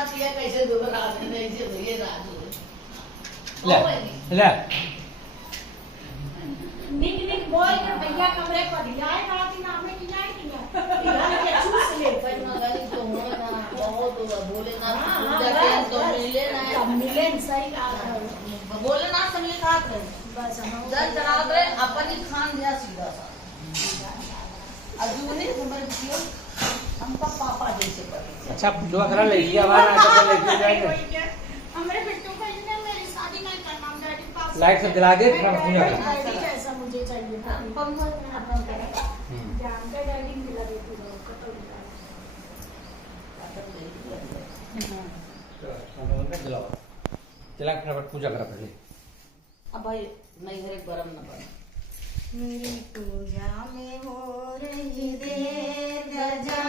आती है कैसे दो रात में ऐसे भैया रात ले निक निक बोल के भैया कमरे पर दिया है रात नाम में किया है किया यार के चूस ले पर मगर तो हो ना बहुत बोले ना पूजा तो मिले ना सब मिले सही बात है बोले ना समझे खात है बस हम जल चढ़ाते रहे अपन ही खान दिया सीधा सा अजूनी हमारे पियो हमका पापा जैसे पड़े अच्छा पूजा करा ले लिया वाला सब लेके जाएंगे हमारे बेटों का इन्हें मेरी शादी नहीं करना हम डैडी के पास लाइट सब जला दे फिर पूजा करें डैडी जैसा मुझे चाहिए था पंखा अपना करेगा जान का डैडी मिला देती हो कतो जलाओ चला फटाफट पूजा करा पहले अब भाई नहीं हर एक गरम न पड़े मेरी पूजा में हो रही देर गजा